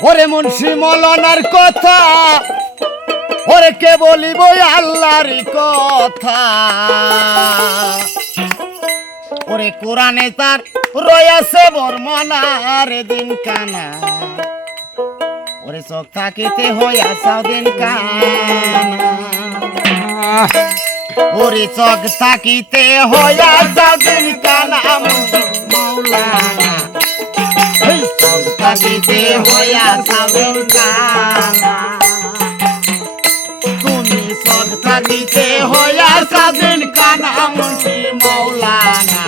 ওরে মুন্সি মৌলানার কথা ওরে কে বলিব আল্লাহর কথা ওরে কোরআনে তার রয়েছে বর্মনার দিন কানা ওরে চোখ থাকিতে হইয়াছাও দিন কানা ওরে চোখ থাকিতে হইয়াছাও দিন কানা মৌলানা চোখ থাকিতে হইয়াছাও দিন কানা তুমি চোখ থাকিতে হইয়াছাও দিন কানা মুন্সি মৌলানা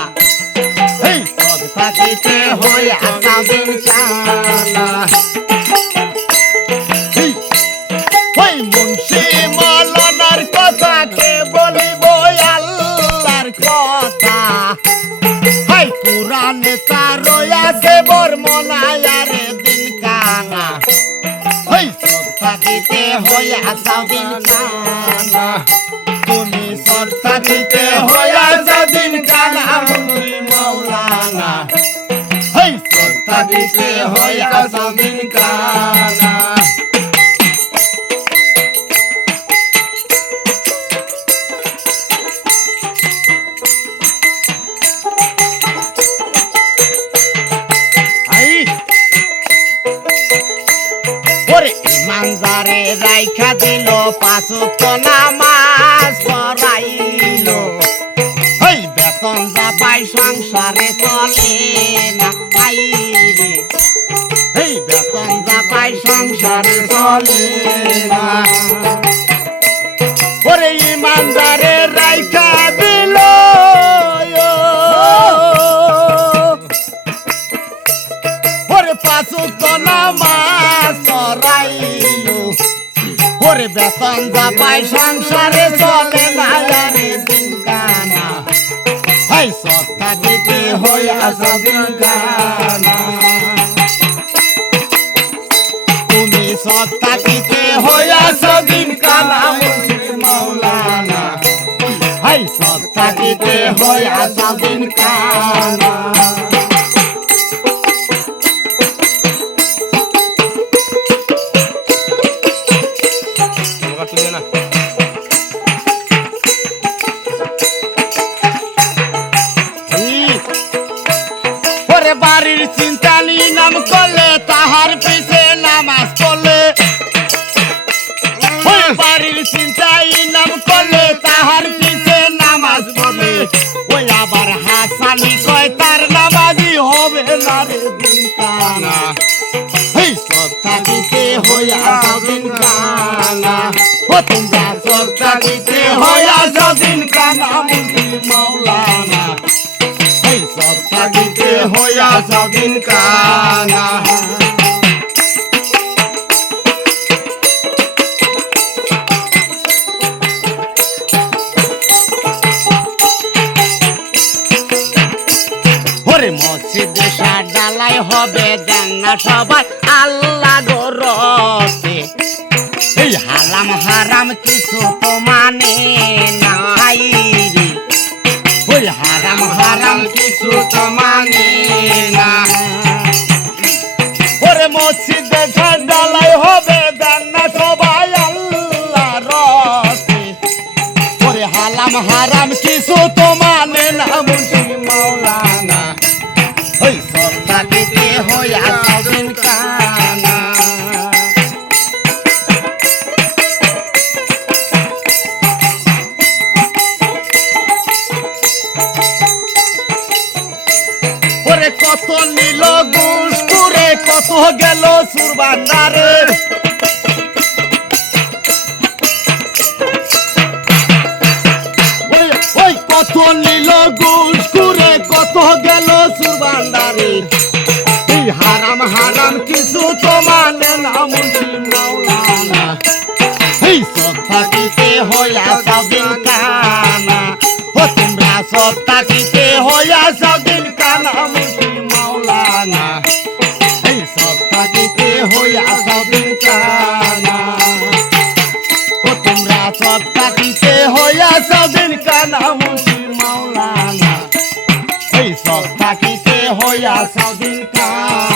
চোখ থাকিতে হইয়াছাও দিন কানা মুন্সি মৌলানার কথা কে বলিব আল্লাহর কথা হাই কোরআনে তার রয়েছে বর্মনায়ারে দিন কানা হই চোখ থাকিতে হইয়াছাও দিন কানা তুমি চোখ থাকিতে হইয়াছাও দিন কানা মুন্সি মৌলানা হই চোখ থাকিতে হইয়াছাও দিন কানা ইমানদারে রাইখা দিল পাঁচ ওয়াক্ত নামাজ পড়াইল ওই বেতন যা পাই সংসারে চলে না আইরে এই বেতন যা পাই সংসারে চলে না ওরে ইমানদারে রাইখা দিল ওরে পাঁচ ওয়াক্ত নামাজ পড়াইল ওরে বেতন যা পাই সংসারে চলে না রে দিন কানা হাই চোখ থাকিতে হইয়াছাও দিন কানা তুমি চোখ থাকিতে হইয়াছাও দিন কানা মুন্সি মৌলানা হাই চোখ থাকিতে হইয়াছাও দিন কানা বাড়ির চিন্তা নিয়ে নাম করলে তাহার পিছে নামাজ পড়লে বাড়ির চিন্তাই নাম করলে তাহার পিছে নামাজ পড়লে ওই আবার হাসানি কয় তার নামাজি হবে না রে দিন কানা এই চোখ থাকিতে হইয়াছাও দিন কানা ও তোমরা চোখ থাকিতে হইয়াছাও দিন কানা মুন্সি মৌলানা চোখ থাকিতে হইয়াছাও দিন কানা ওরে মসজিদে ডালাই হবে দেন না সবাই আল্লাহ গো রতে এই হারাম হারাম কিছু তো মানে নাই রে ওই হারাম হারাম কিছু তো মানে না ওরে মসজিদে ডালাই হবে দেন না সবাই আল্লাহ রতে ওরে হারাম হারাম কিছু তো মানে না মুন্সি মৌলানা ওই চোখ থাকিতে হইয়াছাও দিন কানা ওরে কত নিল ঘুষ করে কত গেল সুরবান্ডারে ওই কত নিল ঘুষ করে কত গেল সুরবান্ডারে এই হারাম হারাম কিছু তো মানে না মুন্সি মৌলানা এই চোখ থাকিতে হইয়াছাও দিন কানা ও তোমরা চোখ থাকিতে হইয়াছাও দিন কানা মুন্সি মৌলানা এই চোখ থাকিতে হইয়াছাও দিন কানা ও তোমরা চোখ থাকিতে হইয়াছাও দিন কানা মুন্সি মৌলানা এই চোখ থাকিতে হইয়াছাও দিন কানা